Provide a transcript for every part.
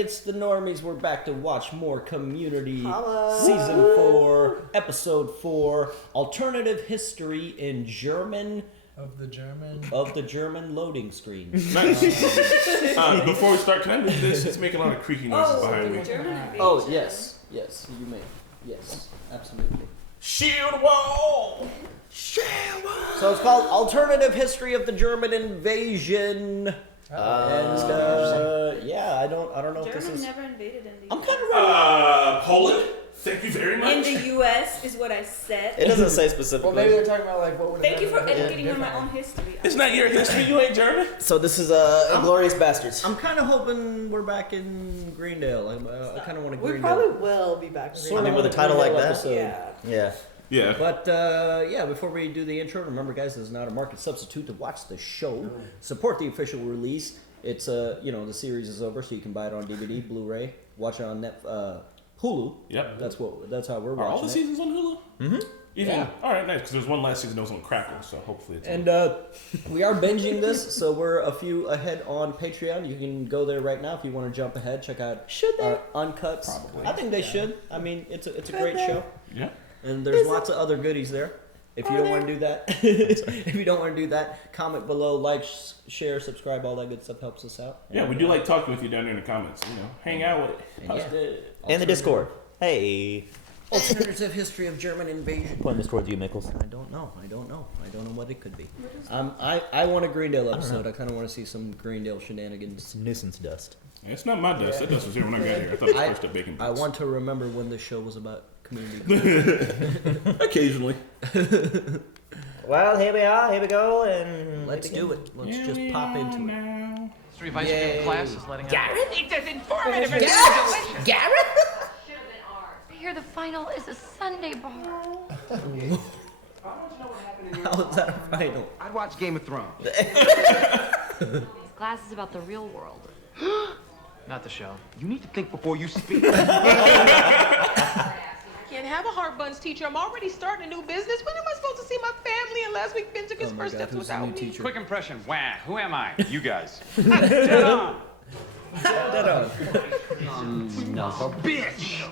it's the Normies. We're back to watch more Community. Season 4, Episode 4, Alternative History in German. Of the German loading screen. Nice. Before we start, can I move this? It's making a lot of creaky noises behind me. Oh, yes, you may. Yes, absolutely. Shield wall! So it's called Alternative History of the German Invasion. Yeah, I don't know if this is... Germans never invaded in the I'm US. kind of ready. Poland? Thank you very much. In the US is what I said. It doesn't say specifically. Well, maybe they're talking about like what would. Thank you for educating me on my own history. It's not your history, you ain't German. So this is Inglorious Bastards. I'm kind of hoping we're back in Greendale. I kind of want to Greendale. We probably will be back in I mean, with a title like that. Yeah. Yeah. But before we do the intro, remember, guys, this is not a market substitute to watch the show. Support the official release. It's the series is over, so you can buy it on DVD, Blu-ray, watch it on Hulu. Yep. That's how we're watching. Are all the seasons on Hulu? Mm-hmm. Yeah. All right, nice. Because there's one last season that was on Crackle, so hopefully it's. And we are binging this, so we're a few ahead on Patreon. You can go there right now if you want to jump ahead. Check out our uncuts. Probably. I think they should. I mean, it's a great show. Yeah. And there's lots of other goodies there. If you don't want to do that, comment below, like, share, subscribe, all that good stuff helps us out. Yeah, we do like talking with you down there in the comments. Hang out with it. And the Discord. Hey. Alternative history of German invasion. Point this towards you, Mickles. I don't know what it could be. I want a Greendale episode. I kind of want to see some Greendale shenanigans. It's nuisance dust. It's not my dust. That dust was here when I got here. I thought it was first up bacon bits. I want to remember when this show was about community. Occasionally. Well, here we are. Here we go. And Let's do it. Let's just pop into it. History of ice cream class is letting out. Garrett, it is informative and delicious. Garrett? I hear the final is a Sunday bar. How is that a final? I'd watch Game of Thrones. This class is about the real world. Not the show. You need to think before you speak. Can't have a hard buns teacher. I'm already starting a new business. When am I supposed to see my family? And last week Ben took his first steps without me. Teacher? Quick impression. Wah. Who am I? You guys. Dead on. Dead on. No, bitch.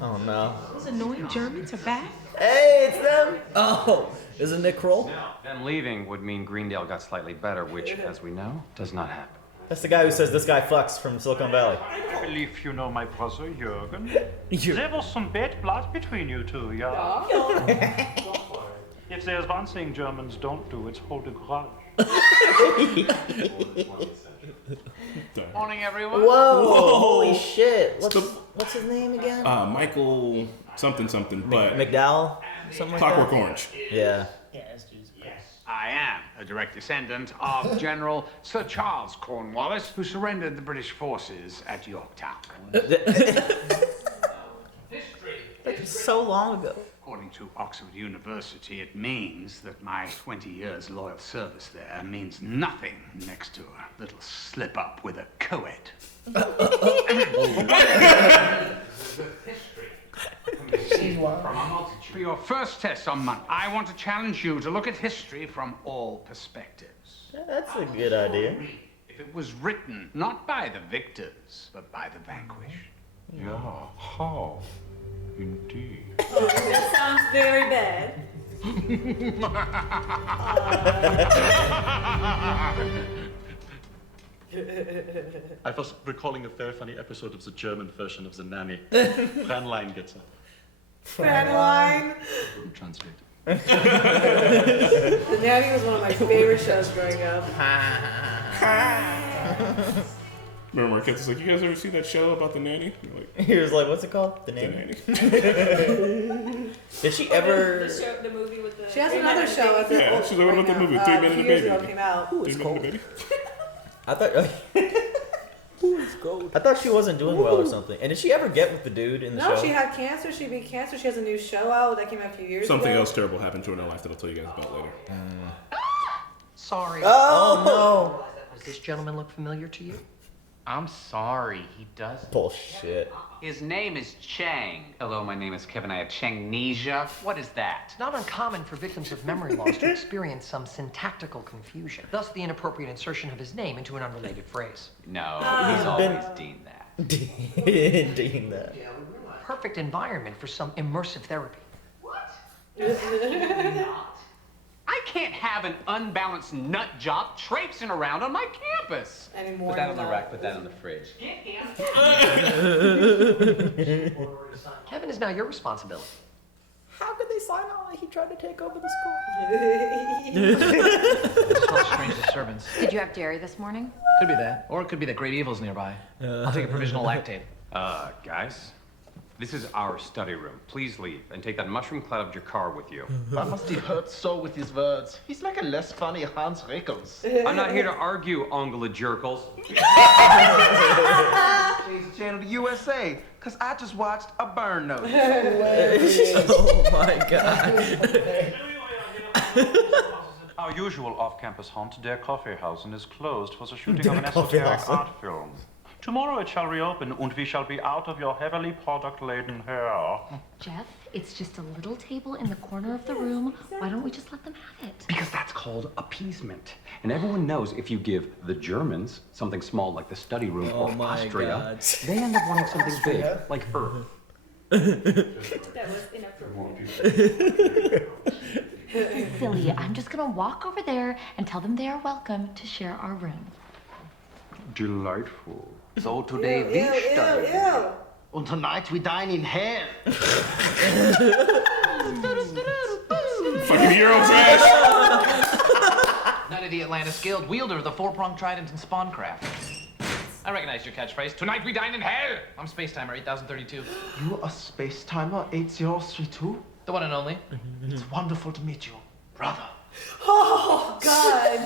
Oh, no. Those annoying Germans are back. Hey, it's them. Oh, is it Nick Kroll? Them leaving would mean Greendale got slightly better, which, as we know, does not happen. That's the guy who says this guy fucks from Silicon Valley. I believe you know my brother, Jürgen. There was some bad blood between you two, yeah? If there's one thing Germans don't do, it's hold a grudge. Morning, everyone. Whoa, holy shit. What's his name again? Michael something, but McDowell? Something like Clockwork that? Orange. Yeah. I am a direct descendant of General Sir Charles Cornwallis, who surrendered the British forces at Yorktown. That's so long ago. According to Oxford University, it means that my 20 years loyal service there means nothing next to a little slip-up with a co-ed. For your first test on Monday, I want to challenge you to look at history from all perspectives. That's a good idea. If it was written not by the victors, but by the vanquished. Yeah, how? Indeed. That sounds very bad. I was recalling a very funny episode of the German version of The Nanny. Franlein gets a... Fratline. Translate. The Nanny was one of my favorite shows growing up. Remember, Marquette was like, you guys ever see that show about the nanny? Like, He was like, what's it called? The Nanny. Did she ever... The movie with the... She has another show. Yeah, she's like, what about the movie? 3 Men and a years Baby. ago it came out. Who 3 is Men and a cold? Baby. I thought she wasn't doing well or something. And did she ever get with the dude in the show? No, she had cancer. She beat cancer. She has a new show out that came out a few years ago. Something else terrible happened to her in her life that I'll tell you guys about later. Sorry. Oh, no. Does this gentleman look familiar to you? I'm sorry, he does. Bullshit. His name is Chang. Hello, my name is Kevin. I have Changnesia. What is that? It's not uncommon for victims of memory loss to experience some syntactical confusion, thus the inappropriate insertion of his name into an unrelated phrase. No, he's always deemed that. Dean that. Perfect environment for some immersive therapy. What? I can't have an unbalanced nut job traipsing around on my campus. Anymore. Put that on the rack. Put that on the fridge. Kevin is now your responsibility. How could they sign on like he tried to take over the school? It smells strange disturbance. Did you have dairy this morning? Could be that. Or it could be that Great Evil's nearby. I'll take a provisional lactate. Guys, this is our study room. Please leave and take that mushroom cloud of your car with you. Why must he hurt so with his words? He's like a less funny Hans Rickles. I'm not here to argue, Ongla Jerkles. Change the channel to USA, because I just watched a burn note. Oh my god. Our usual off-campus haunt, their coffee house, is closed for the shooting Der of an Coffee esoteric House. art film. Tomorrow it shall reopen, and we shall be out of your heavily product-laden hair. Jeff, it's just a little table in the corner of the room. Why don't we just let them have it? Because that's called appeasement. And everyone knows if you give the Germans something small like the study room or Austria, God. they end up wanting something big, like Earth. That was inappropriate. Silly, I'm just gonna walk over there and tell them they are welcome to share our room. Delightful. So today we study. And tonight we dine in hell. Fucking Euro trash. Knight of the Atlantis Guild, wielder of the four-pronged trident and spawncraft. I recognize your catchphrase. Tonight we dine in hell. I'm Space Timer 8032. You a space timer 8032? The one and only. It's wonderful to meet you, brother. Oh, God.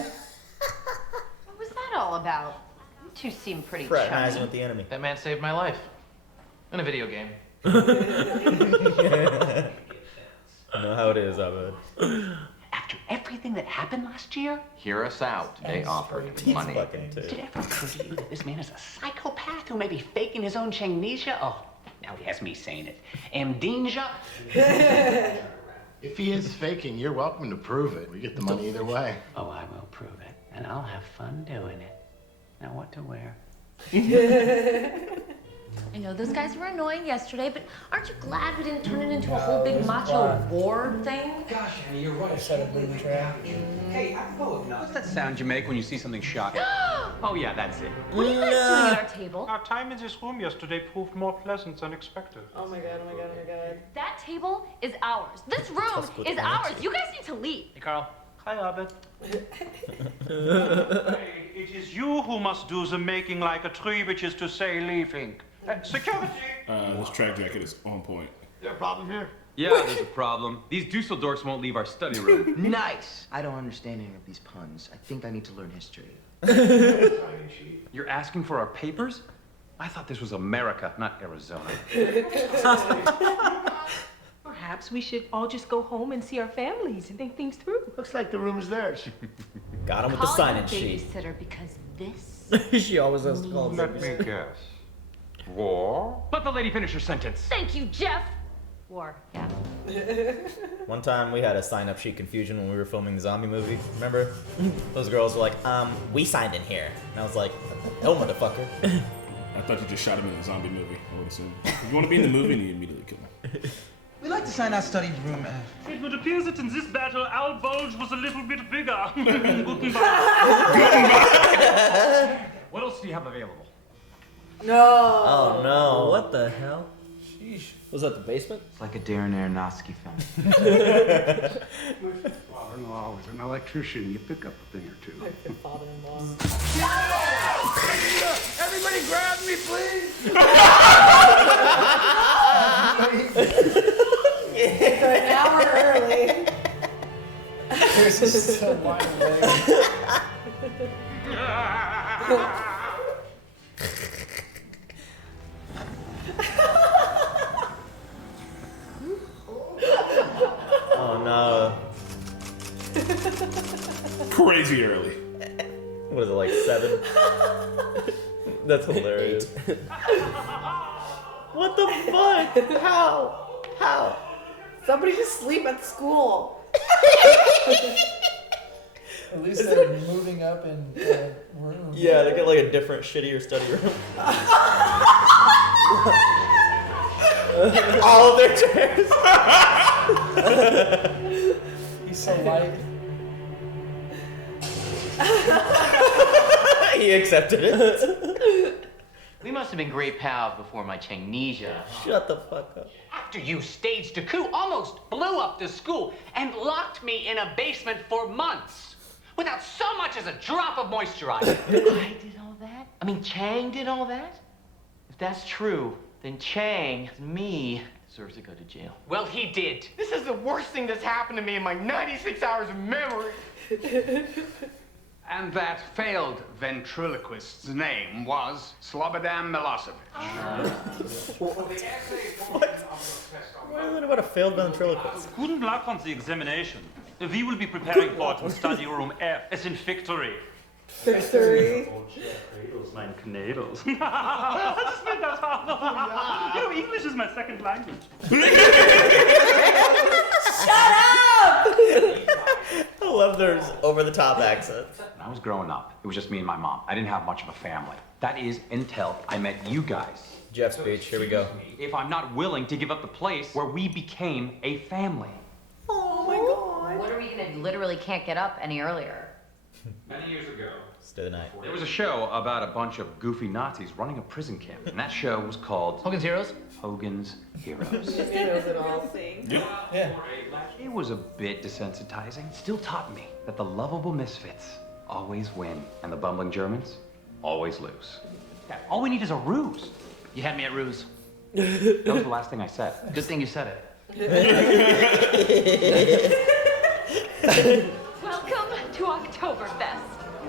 What was that all about? You two seem pretty Fraternizing chummy. with the enemy. That man saved my life. In a video game. I know how it is, I would. After everything that happened last year, hear us out. They offered money. Fucking Did too. it ever occur to you that this man is a psychopath who may be faking his own Changnesia? Oh, now he has me saying it. Amnesia? If he is faking, you're welcome to prove it. We get the money either way. Oh, I will prove it. And I'll have fun doing it. Now what to wear? I know those guys were annoying yesterday, but aren't you glad we didn't turn it into a whole big macho war thing? Gosh, Annie, you're right. I said a booby trap. Hey, what's that sound you make when you see something shocking? Oh, yeah, that's it. What are you guys doing at our table? Our time in this room yesterday proved more pleasant than expected. Oh my god, oh my god, oh my god. That table is ours. This room is ours. You guys need to leave. Hey, Carl. Hi, Abed. Hey, it is you who must do the making like a tree, which is to say leaving. Security! This track jacket is on point. Is there a problem here? Yeah, there's a problem. These Dusseldorfs won't leave our study room. Nice. I don't understand any of these puns. I think I need to learn history. You're asking for our papers? I thought this was America, not Arizona. Perhaps we should all just go home and see our families and think things through. Looks like the room is theirs. Got him with the Call sign-in your sheet. babysitter because this. She always has to call it. Let me guess. War? Let the lady finish her sentence. Thank you, Jeff. War, yeah. One time we had a sign-up sheet confusion when we were filming the zombie movie. Remember? Those girls were like, we signed in here. And I was like, no, motherfucker. I thought you just shot him in the zombie movie. I would assume. If you want to be in the movie, then you immediately kill him. We like to sign our study room. It would appear that in this battle, our bulge was a little bit bigger. What else do you have available? No. Oh no. What the hell? Sheesh. Was that the basement? It's like a Darren Aronofsky film. Father-in-law was an electrician. You pick up a thing or two. Father-in-law. Everybody grab me, please! An hour early. This is so wide awake. Oh no. Crazy early. What is it, like 7? That's hilarious. What the fuck? How? Somebody just sleep at school. At least they're moving up in room. Yeah, they get like a different, shittier study room. All of their chairs. He's so light. He accepted it. We must have been great pals before my Changnesia. Shut the fuck up. After you staged a coup, almost blew up the school, and locked me in a basement for months without so much as a drop of moisturizer. I did all that? I mean, Chang did all that? If that's true, then Chang, me, deserves to go to jail. Well, he did. This is the worst thing that's happened to me in my 96 hours of memory. And that failed ventriloquist's name was Slobodan Milosevic. What is it about a failed ventriloquist? Good luck on the examination. We will be preparing for it in study room F, as in victory. Victory. Mein Knädels. Das ist mir das hart. You know, English is my second language. Shut up! I love their over-the-top accents. When I was growing up, it was just me and my mom. I didn't have much of a family. That is until I met you guys. Jeff's speech, here we go. If I'm not willing to give up the place where we became a family. Oh my god. What are we gonna literally can't get up any earlier? Many years ago, stay the night. There was a show about a bunch of goofy Nazis running a prison camp, and that show was called Hogan's Heroes? Hogan's Heroes. Heroes and all. Yeah. It was a bit desensitizing. Still taught me that the lovable misfits always win, and the bumbling Germans always lose. Yeah, all we need is a ruse. You had me at ruse. That was the last thing I said. Good thing you said it. Welcome to Oktoberfest.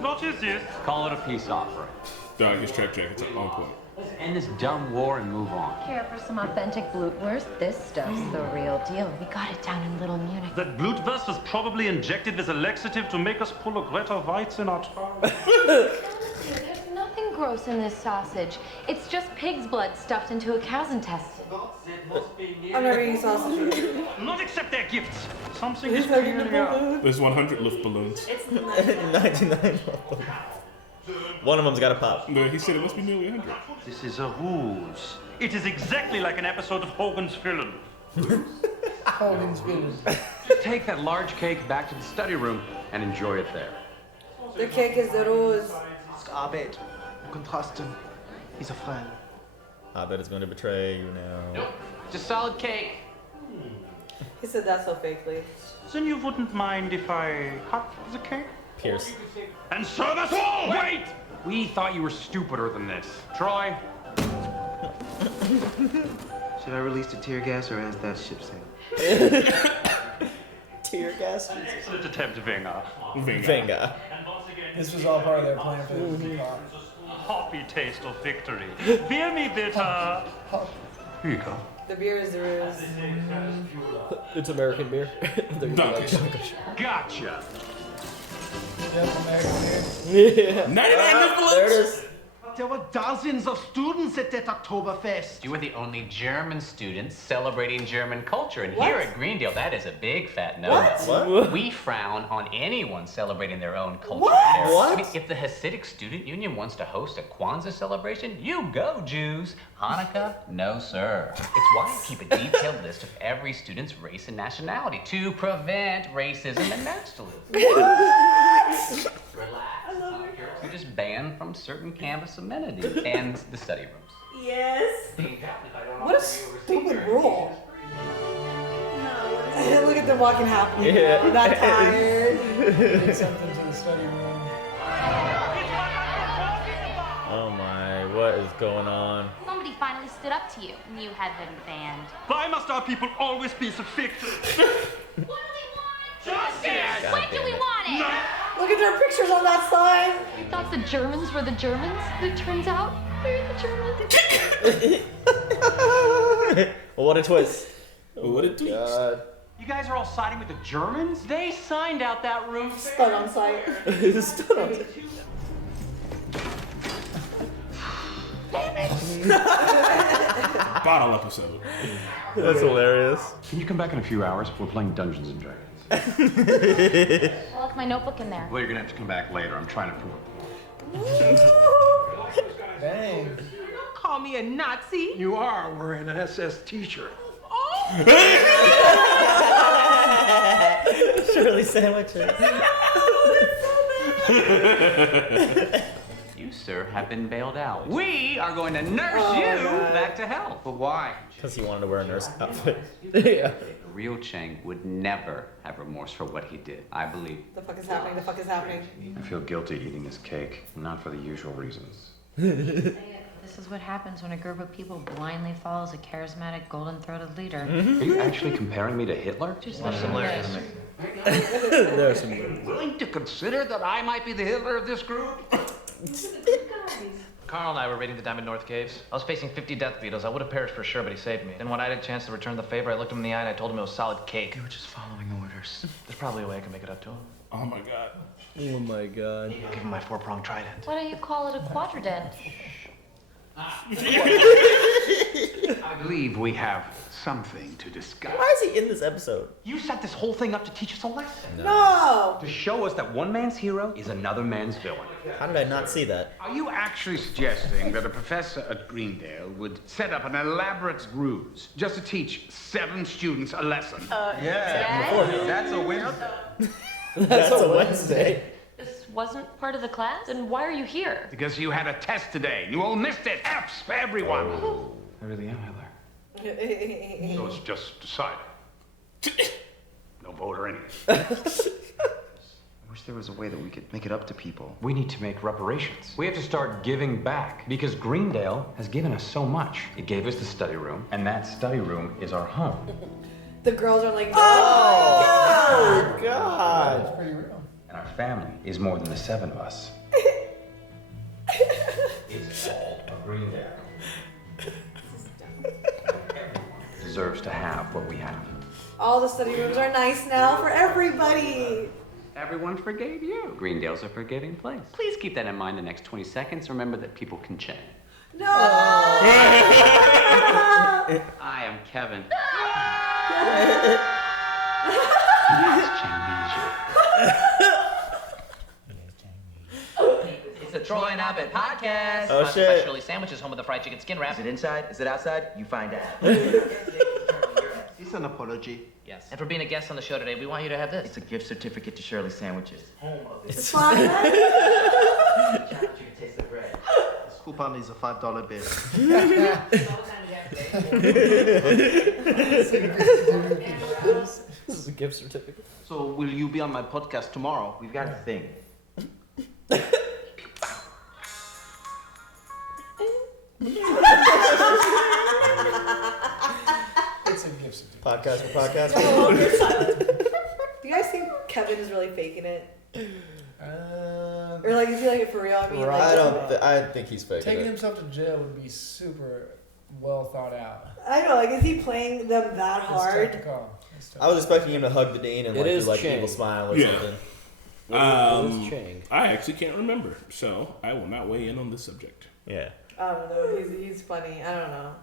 What is this? Call it a peace offering. Dog, his track jacket's on point. Let's end this dumb war and move on. Care for some authentic blutwurst? This stuff's the real deal. We got it down in Little Munich. That Blutwurst was probably injected with a laxative to make us pull a Greta Weitz in our tongue. There's nothing gross in this sausage. It's just pig's blood stuffed into a cow's intestine. I'm never eating sausage. Not accept their gifts. Something It's is like in the clearly up. balloon. There's 100 Luft balloons. It's 99. One of them's got a pop. No, he said it must be nearly 100. This is a ruse. It is exactly like an episode of Hogan's Villain. Hogan's Villain. Take that large cake back to the study room and enjoy it there. The cake is the rose. Arbeit. Kontrasten. He's a friend. I bet it's going to betray you now. Nope. Just solid cake. He said that so fakely. Then you wouldn't mind if I cut the cake? Pierce. And serve us all! Wait! We thought you were stupider than this. Troy? Should I release the tear gas or ask that ship sail? Tear gas? Excellent attempt, Wenger. Venga. This was all part of their plan for the peacock. Hoppy taste of victory. Beer me bitter. Here you go. The beer is the ruse. It's American beer. They're gonna be like, Gotcha. Yep, American beer. yeah. 99 There it is. There were dozens of students at that Oktoberfest. You were the only German students celebrating German culture, and What? here at Greendale, that is a big fat no-no. What? We frown on anyone celebrating their own culture. What? there. What? I mean, if the Hasidic Student Union wants to host a Kwanzaa celebration, you go, Jews. Hanukkah? No, sir. It's why I keep a detailed list of every student's race and nationality to prevent racism and nationalism. Relax. You're just banned from certain campus amenities and the study rooms. Yes. What a stupid rule. Look at them walking happy. Yeah. Not tired. Did something to the study room. Oh my, what is going on? Somebody finally stood up to you, and you had them banned. Why must our people always be so fictive? What do we want? God When do damn we it. want it? Look at their pictures on that sign. We thought the Germans were the Germans. It turns out they're the Germans. Well, what a twist. What a twist. God. You guys are all siding with the Germans? They signed out that room. Spun on sight. Stood on it. Bottle episode. That's hilarious. Can you come back in a few hours? We're playing Dungeons and Dragons. I left my notebook in there. Well, you're gonna have to come back later. I'm trying to prove Dang. Don't call me a Nazi. You are wearing an SS t-shirt. Shirley sandwiches. You, sir, have been bailed out. We are going to nurse you back to health. But why? Because he wanted to wear a nurse outfit. Yeah. A real Chang would never have remorse for what he did. I believe. The fuck is happening? The fuck is happening? I feel guilty eating this cake, not for the usual reasons. This is what happens when a group of people blindly follows a charismatic, golden-throated leader. Are you actually comparing me to Hitler? Just There's some Willing to consider that I might be the Hitler of this group? Carl and I were raiding the Diamond North Caves. I was facing 50 death beetles. I would have perished for sure, but he saved me. Then when I had a chance to return the favor, I looked him in the eye and I told him it was solid cake. You were just following orders. There's probably a way I can make it up to him. Oh my god. Oh my god. I'll give him my 4-pronged trident. Why don't you call it a quadrident? I believe we have something to discuss. Why is he in this episode? You set this whole thing up to teach us a lesson. No! To show us that one man's hero is another man's villain. How did I not see that? Are you actually suggesting that a professor at Greendale would set up an elaborate ruse just to teach 7 students a lesson? That's a win. That's a Wednesday. This wasn't part of the class? Then why are you here? Because you had a test today. You all missed it. F's for everyone. I really am Hitler. So it's just decided. No vote or anything. I wish there was a way that we could make it up to people. We need to make reparations. We have to start giving back because Greendale has given us so much. It gave us the study room, and that study room is our home. The girls are like, Oh, God. That's pretty real. And our family is more than the 7 of us. It's all of Greendale. Deserves to have what we have. all the study rooms are nice now for everybody. Everyone forgave you. Greendale's a forgiving place. Please keep that in mind the next 20 seconds. Remember that people can change. No! I am Kevin. It's Changnesia. It's the Troy and Abbott podcast. Oh, Sponsored by shit. Shirley Sandwiches, home of the fried chicken skin wrap. Is it inside? Is it outside? You find out. It's an apology. Yes. And for being a guest on the show today, we want you to have this. It's a gift certificate to Shirley Sandwiches. Home of it. It's fun. You can taste the bread. This coupon is a $5 bill. This is a gift certificate. So will you be on my podcast tomorrow? We've got a thing. It's a gift certificate. Podcast for podcast. Do you guys think Kevin is really faking it? Or like, is he like it for real? I mean, I think he's faking Taking it. himself to jail would be super well thought out. I know, like, is he playing them that It's hard? tough to call. I was expecting him to hug the dean and It like do is like Chang. evil smile or Yeah. something. I Chang. actually can't remember, so I will not weigh in on this subject. Yeah. I don't know. He's funny. I don't know.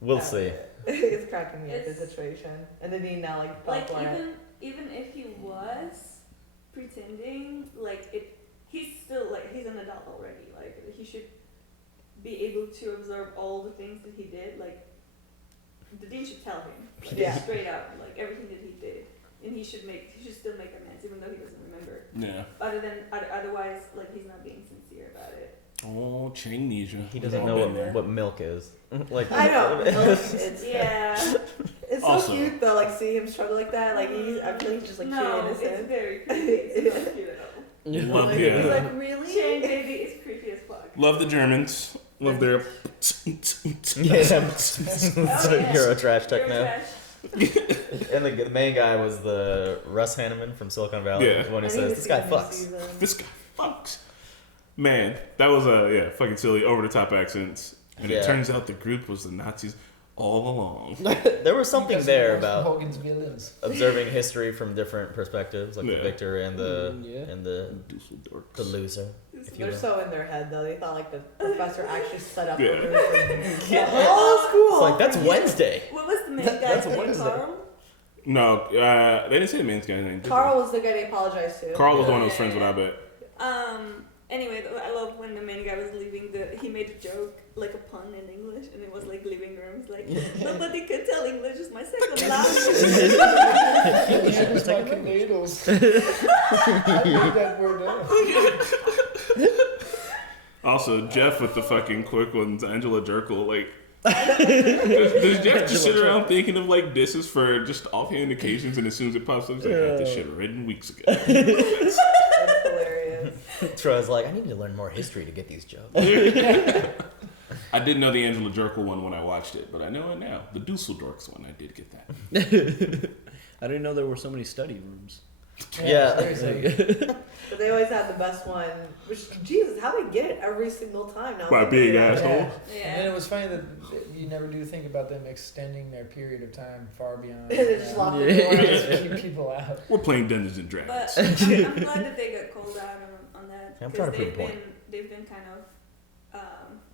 We'll see. It's cracking me up, the It's- situation. And then he now like fell Like for it. even if he was pretending, like he's still like he's an adult already. Like he should be able to absorb all the things that he did. Like the dean should tell him, like, Yeah. straight out, like everything that he did, and he should still make amends, even though he doesn't remember. Yeah. Otherwise, like he's not being sincere about it. Oh, Changnesia. He doesn't We've know all been there. what milk is. Like I know. It's Yeah. It's so Also- cute though, like see him struggle like that. Like I feel like he's just like No, too innocent. it's very creepy. It's not cute at all. Love, He's yeah. like, really? Shane baby is creepy as fuck. Love the Germans. Love their. Euro trash techno. Trash. And the main guy was the Russ Hanneman from Silicon Valley. Yeah. When he I says, need "This to guy see the new fucks." season. This guy fucks. Man, that was fucking silly, over the top accents. And Yeah. it turns out the group was the Nazis all along. There was something Because there of about Hogan's villains. observing history from different perspectives, like the Yeah. victor and the Yeah. and the Dusseldorf. loser. If you They're will. so in their head though. They thought like the professor actually set up Yeah. the room for the whole school. It's like that's Wednesday. What was the main guy's That's name? Wednesday. Carl? No, they didn't say the main guy's name. Carl was the guy they apologized to. Carl was the one who was friends with, I bet. Anyway, I love when the main guy was leaving. He made a joke, like a pun in English, and it was like living rooms. Like nobody could tell English is my second language. English like noodles. I made that word up. Also, Jeff with the fucking quick ones, Angela Jerkel, like. Does Jeff just sit around thinking of like disses for just offhand occasions, and as soon as it pops up, he's like, I had this shit written weeks ago. That's hilarious. Troy's like, I need to learn more history to get these jokes. I didn't know the Angela Jerkel one when I watched it, but I know it now. The Dusseldorfs one, I did get that. I didn't know there were so many study rooms. Yeah. But they always had the best one. Which, Jesus, how they get it every single time now? By big asshole. Yeah. And it was funny that you never do think about them extending their period of time far beyond. They just lock the door and keep people out. We're playing Dungeons and Dragons. But I'm glad that they got called out on that. I'm trying to prove a point. They've been kind of,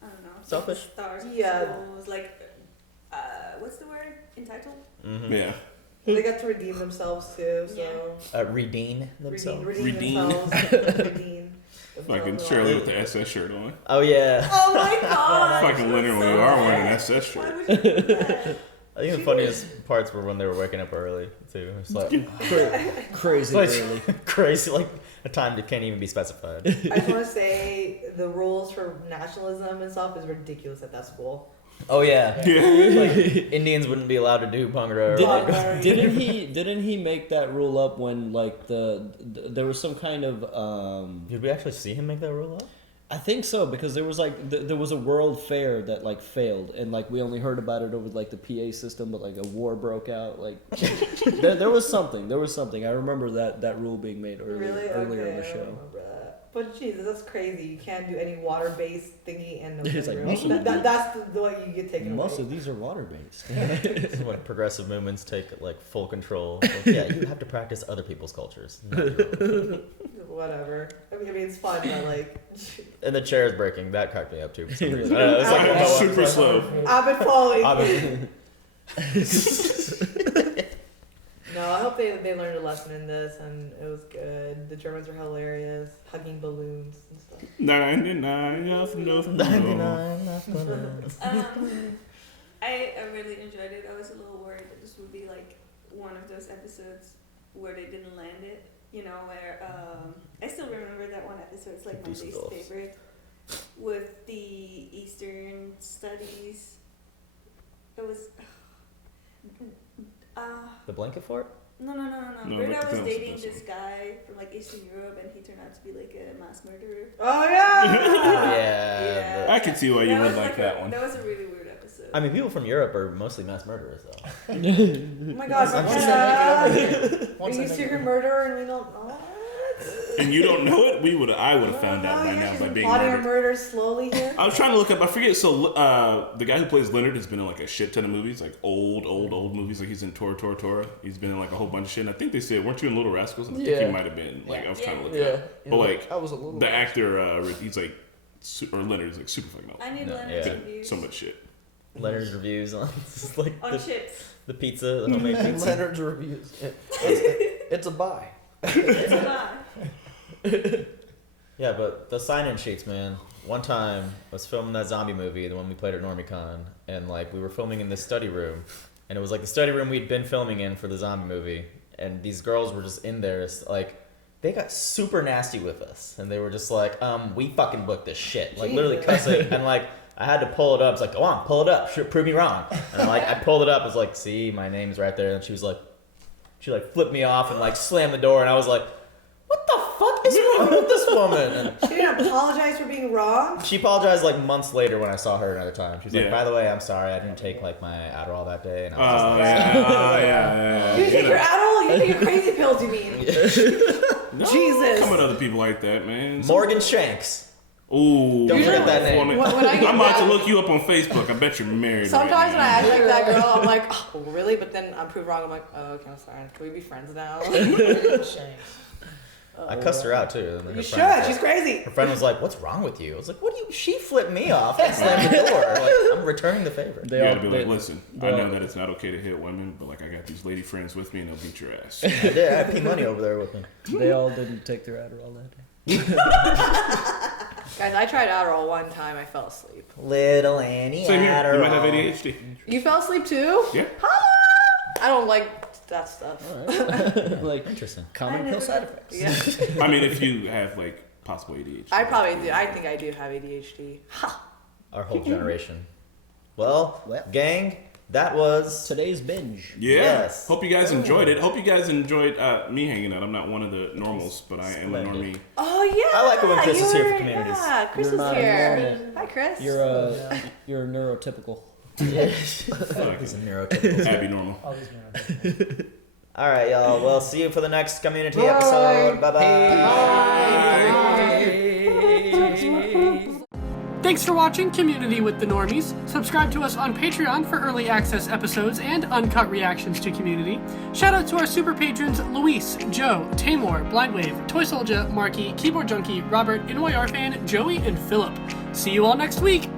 I don't know. Selfish? Stars of schools, like, what's the word? Entitled? Mm-hmm. Yeah. They got to redeem themselves too, so. Redeem themselves? Redeem themselves. Redeem. Fucking Shirley with the SS shirt on. Oh, yeah. Oh my god! Fucking Leonard when we are wearing an SS shirt. I think the funniest parts were when they were waking up early, too. It's like, crazy early. Crazy, like a time that can't even be specified. I just want to say the rules for nationalism and stuff is ridiculous at that school. Oh yeah, like Indians wouldn't be allowed to do Bhangra. Didn't he make that rule up when like there was some kind of Did we actually see him make that rule up? I think so, because there was like there was a world fair that like failed, and like we only heard about it over like the PA system, but like a war broke out. Like there was something. I remember that rule being made earlier in the show. But Jesus, that's crazy. You can't do any water-based thingy in the It's like room. That's the way you get taken Most away. of these are water-based. This is when progressive movements take like full control. Like, yeah, you have to practice other people's cultures. Whatever. I mean, it's fun, but like. And the chair is breaking. That cracked me up too. For some reason. It's like super slow. I've been following. No, I hope they learned a lesson in this, and it was good. The Germans were hilarious, hugging balloons and stuff. 99, nothing. 99, nothing. I really enjoyed it. I was a little worried that this would be like one of those episodes where they didn't land it. You know, where I still remember that one episode. It's like my least favorite with the Eastern Studies. It was. The blanket fort? No. Britta was dating this guy from like Eastern Europe, and he turned out to be like a mass murderer. Oh yeah. Yeah. I can see why you would like that one. That was a really weird episode. I mean, people from Europe are mostly mass murderers, though. Oh my God, are you serial murderer and we don't know it? And you don't know it? I would have found out by now by being plotting a murdered. murder slowly here. I was trying to look up. I forget. So the guy who plays Leonard has been in like a shit ton of movies, like old movies. Like he's in Tora. He's been in like a whole bunch of shit. And I think they said, weren't you in Little Rascals? And I think he might have been. Like I was trying to look it up. But like I was a little the actor, he's like, or Leonard is like super fucking old. I need Leonard's reviews. So much shit. Leonard's reviews on like on chips. The pizza, the homemade pizza. Leonard's reviews. It's a buy. It's a buy. Yeah, but the sign-in sheets, man. One time, I was filming that zombie movie, the one we played at NormieCon, and like we were filming in this study room, and it was like the study room we'd been filming in for the zombie movie, and these girls were just in there, like they got super nasty with us, and they were just like, we fucking booked this shit, like literally cussing, and like I had to pull it up. It's like, go on, pull it up, prove me wrong, and like I pulled it up. It's like, see, my name's right there, and she flipped me off and like slammed the door, and I was like, what the fuck is wrong with this woman? And she didn't apologize for being wrong? She apologized like months later when I saw her another time. She was like, by the way, I'm sorry, I didn't take like my Adderall that day. And I was just like, yeah. You take your Adderall? You take your crazy pills, you mean? No, Jesus. Come at other people like that, man. Morgan Shanks. Ooh. Don't forget that name. I'm about to look you up on Facebook. I bet you're married. Sometimes when I act like that girl, I'm like, oh, really? But then I'm proved wrong. I'm like, oh, okay, I'm sorry. Can we be friends now? I cussed her out too. You should. She's crazy. Her friend was like, "What's wrong with you?" I was like, "What do you?" She flipped me off and slammed the door. Like, I'm returning the favor. You gotta be like, listen, I know that it's not okay to hit women, but like I got these lady friends with me and they'll beat your ass. I did. I had P Money over there with me. They all didn't take their Adderall that day. Guys, I tried Adderall one time. I fell asleep. Little Annie Same here. Adderall. You might have ADHD. You fell asleep too? Yeah. I don't like that stuff. Like interesting. Common pill side effects. Yeah. I mean, if you have like possible ADHD. I probably do. I think I do have ADHD. Our whole generation. Well, gang, that was today's binge. Yeah. Yes. Hope you guys enjoyed it. Hope you guys enjoyed me hanging out. I'm not one of the normals, but I am a normie. Oh yeah. I like it when Chris is here for communities. Yeah, Chris You're is not here. normal. Hi, Chris. You're neurotypical. He's a neurotypical. Abby normal. All these neurotypical. All right, y'all. We'll see you for the next community episode. Bye-bye. Thanks for watching Community with the Normies. Subscribe to us on Patreon for early access episodes and uncut reactions to Community. Shout out to our super patrons Luis, Joe, Tamor, Blindwave, Toy Soldier, Marky, Keyboard Junkie, Robert, Inoy Fan, Joey, and Philip. See you all next week.